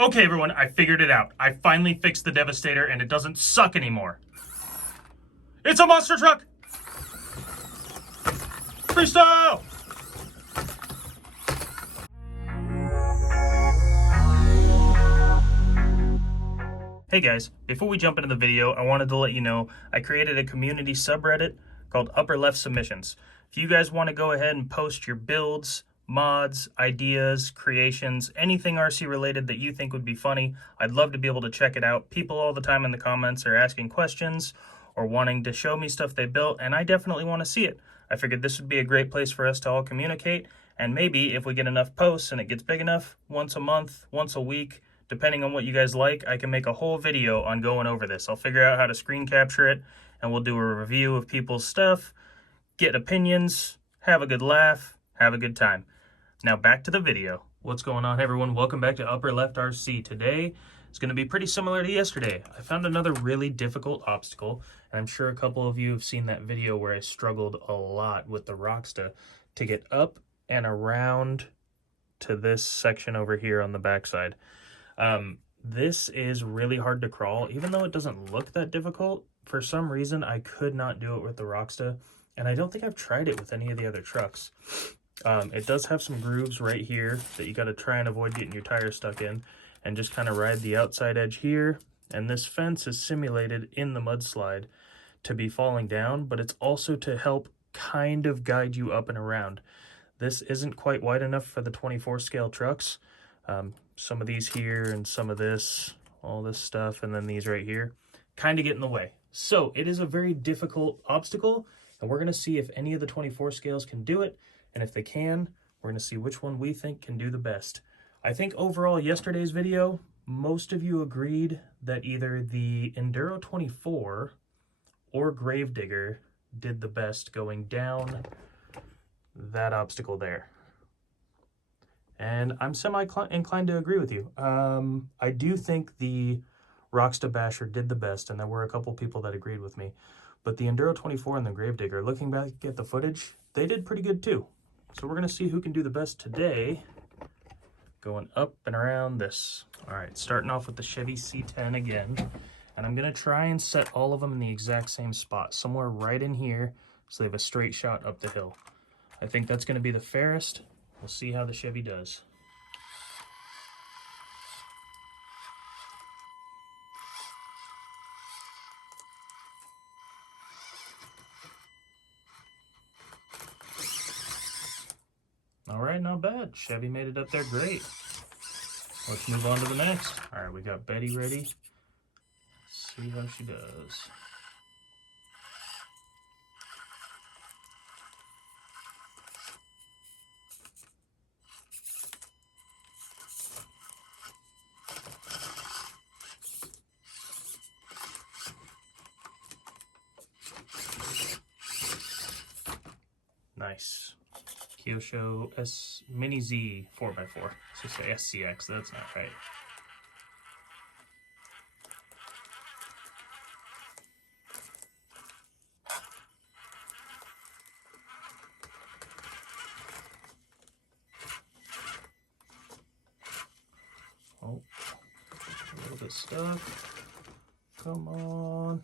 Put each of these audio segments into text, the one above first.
Okay, everyone, I figured it out. I finally fixed the Devastator, and it doesn't suck anymore. It's a monster truck! Freestyle! Hey guys, before we jump into the video, I wanted to let you know I created a community subreddit called Upper Left Submissions. If you guys want to go ahead and post your builds, mods, ideas, creations, anything RC related that you think would be funny, I'd love to be able to check it out. People all the time in the comments are asking questions or wanting to show me stuff they built, and I definitely want to see it. I figured this would be a great place for us to all communicate, and maybe if we get enough posts and it gets big enough, once a month, once a week, depending on what you guys like, I can make a whole video on going over this. I'll figure out how to screen capture it, and we'll do a review of people's stuff, get opinions, have a good laugh, have a good time. Now back to the video. What's going on, everyone? Welcome back to Upper Left RC. Today is going to be pretty similar to yesterday. I found another really difficult obstacle, and I'm sure a couple of you have seen that video where I struggled a lot with the Rocksta to get up and around to this section over here on the backside. This is really hard to crawl, even though it doesn't look that difficult. For some reason, I could not do it with the Rocksta, and I don't think I've tried it with any of the other trucks. It does have some grooves right here that you got to try and avoid getting your tires stuck in, and just kind of ride the outside edge here. And this fence is simulated in the mudslide to be falling down, but it's also to help kind of guide you up and around. This isn't quite wide enough for the 24 scale trucks. Some of these here and some of this, all this stuff, and then these right here kind of get in the way. So it is a very difficult obstacle, and we're going to see if any of the 24 scales can do it. And if they can, we're going to see which one we think can do the best. I think overall, yesterday's video, most of you agreed that either the Enduro 24 or Gravedigger did the best going down that obstacle there. And I'm semi-inclined to agree with you. I do think the Rocksta Basher did the best, and there were a couple people that agreed with me. But the Enduro 24 and the Gravedigger, looking back at the footage, they did pretty good too. So we're going to see who can do the best today, going up and around this. All right, starting off with the Chevy C10 again. And I'm going to try and set all of them in the exact same spot, somewhere right in here, so they have a straight shot up the hill. I think that's going to be the fairest. We'll see how the Chevy does. All right, not bad. Chevy made it up there great. Let's move on to the next. All right, we got Betty ready. Let's see how she does. Nice. Kyosho S Mini Z 4x4. So say SCX, that's not right. Oh, a little bit stuck. Come on.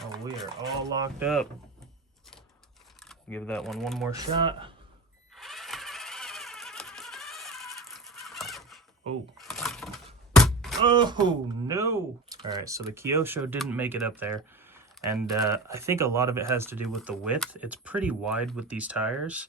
Oh, we are all locked up. Give that one more shot. Oh. Oh, no. All right, so the Kyosho didn't make it up there. And I think a lot of it has to do with the width. It's pretty wide with these tires,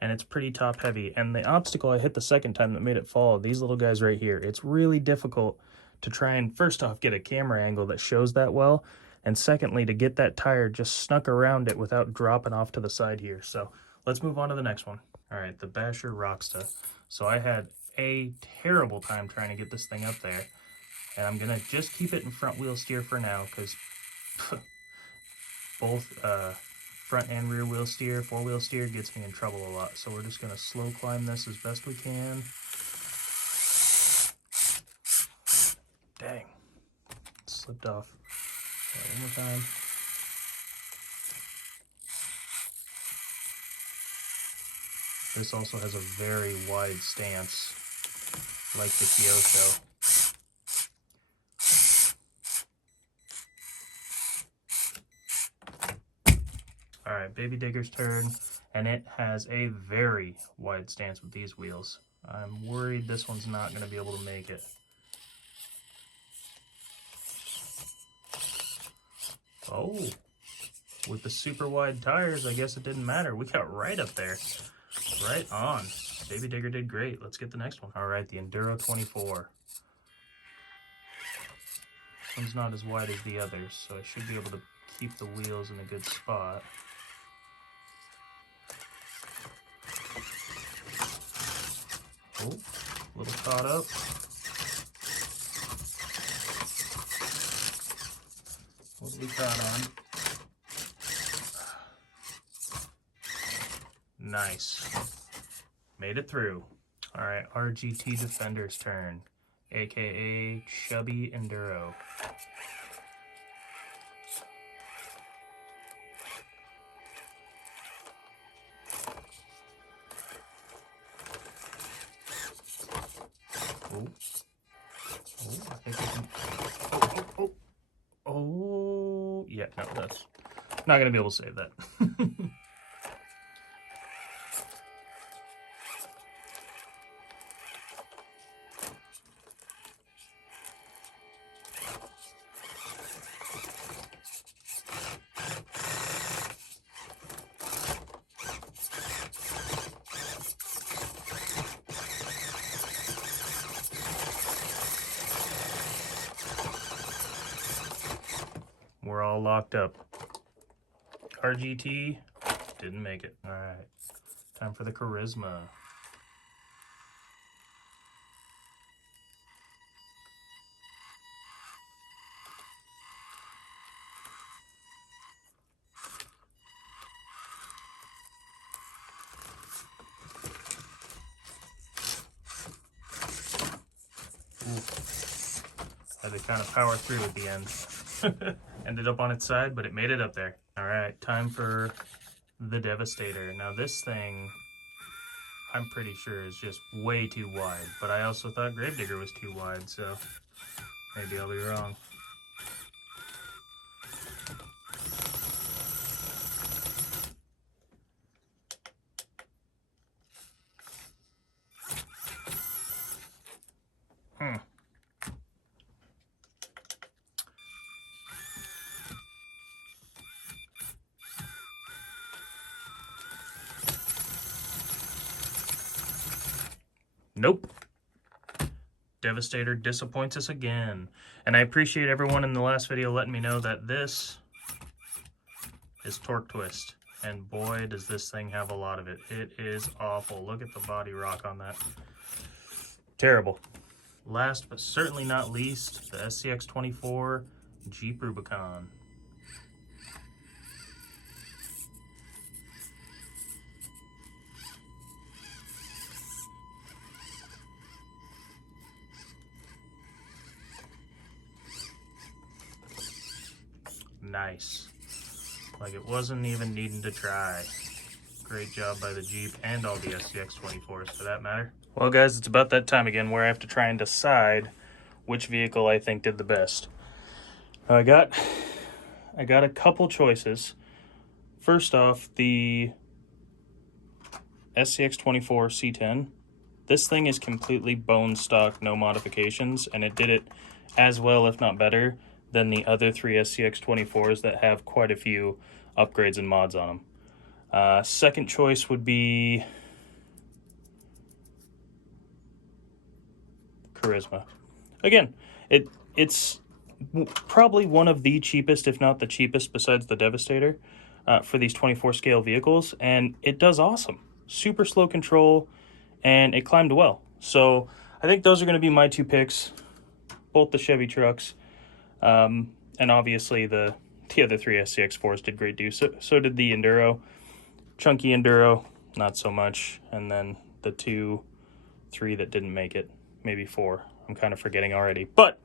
and it's pretty top heavy. And the obstacle I hit the second time that made it fall, these little guys right here, it's really difficult to try and, first off, get a camera angle that shows that well. And secondly, to get that tire just snuck around it without dropping off to the side here. So let's move on to the next one. All right, the Basher Rocksta. So I had a terrible time trying to get this thing up there. And I'm going to just keep it in front wheel steer for now, because both front and rear wheel steer, four wheel steer gets me in trouble a lot. So we're just going to slow climb this as best we can. Dang, it slipped off. One more time. this also has a very wide stance, like the Kyosho. Alright, Baby Digger's turn, and it has a very wide stance with these wheels. I'm worried this one's not going to be able to make it. Oh, with the super wide tires, I guess it didn't matter. We got right up there. Right on. Baby Digger did great. Let's get the next one. Alright, the Enduro 24. This one's not as wide as the others, so I should be able to keep the wheels in a good spot. Oh, a little caught up. What did we caught on? Nice. Made it through. All right, RGT Defender's turn, aka Chubby Enduro. Oh, I think we can. Oh, yeah, no, that's not gonna be able to save that. We're all locked up. RGT didn't make it. All right, time for the Charisma. Ooh. Had to kind of power through at the end. Ended up on its side, but it made it up there. All right, time for the Devastator. Now this thing, I'm pretty sure is just way too wide, but I also thought Gravedigger was too wide, so maybe I'll be wrong. Nope. Devastator disappoints us again. And I appreciate everyone in the last video letting me know that this is Torque Twist. And boy, does this thing have a lot of it. It is awful. Look at the body rock on that. Terrible. Last but certainly not least, the SCX-24 Jeep Rubicon. Nice. Like it wasn't even needing to try. Great job by the Jeep and all the SCX-24s for that matter. Well guys, it's about that time again where I have to try and decide which vehicle I think did the best. I got a couple choices. First off, the SCX-24 C10. This thing is completely bone stock, no modifications, and it did it as well, if not better, than the other three SCX-24s that have quite a few upgrades and mods on them. Second choice would be Charisma. Again, it's probably one of the cheapest, if not the cheapest, besides the Devastator, for these 24 scale vehicles, and it does awesome. Super slow control, and it climbed well. So I think those are going to be my two picks, both the Chevy trucks. And obviously the other three SCX-4s did great too. So did the Enduro. Chunky Enduro, not so much. And then the 3 that didn't make it. Maybe 4. I'm kind of forgetting already. But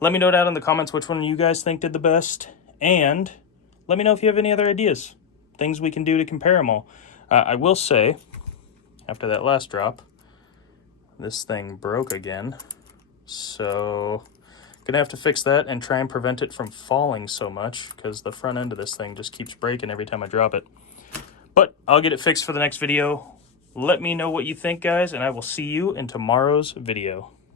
let me know down in the comments which one you guys think did the best. And let me know if you have any other ideas. Things we can do to compare them all. I will say, after that last drop. This thing broke again. So gonna have to fix that and try and prevent it from falling so much, because the front end of this thing just keeps breaking every time I drop it. But I'll get it fixed for the next video. Let me know what you think, guys, and I will see you in tomorrow's video.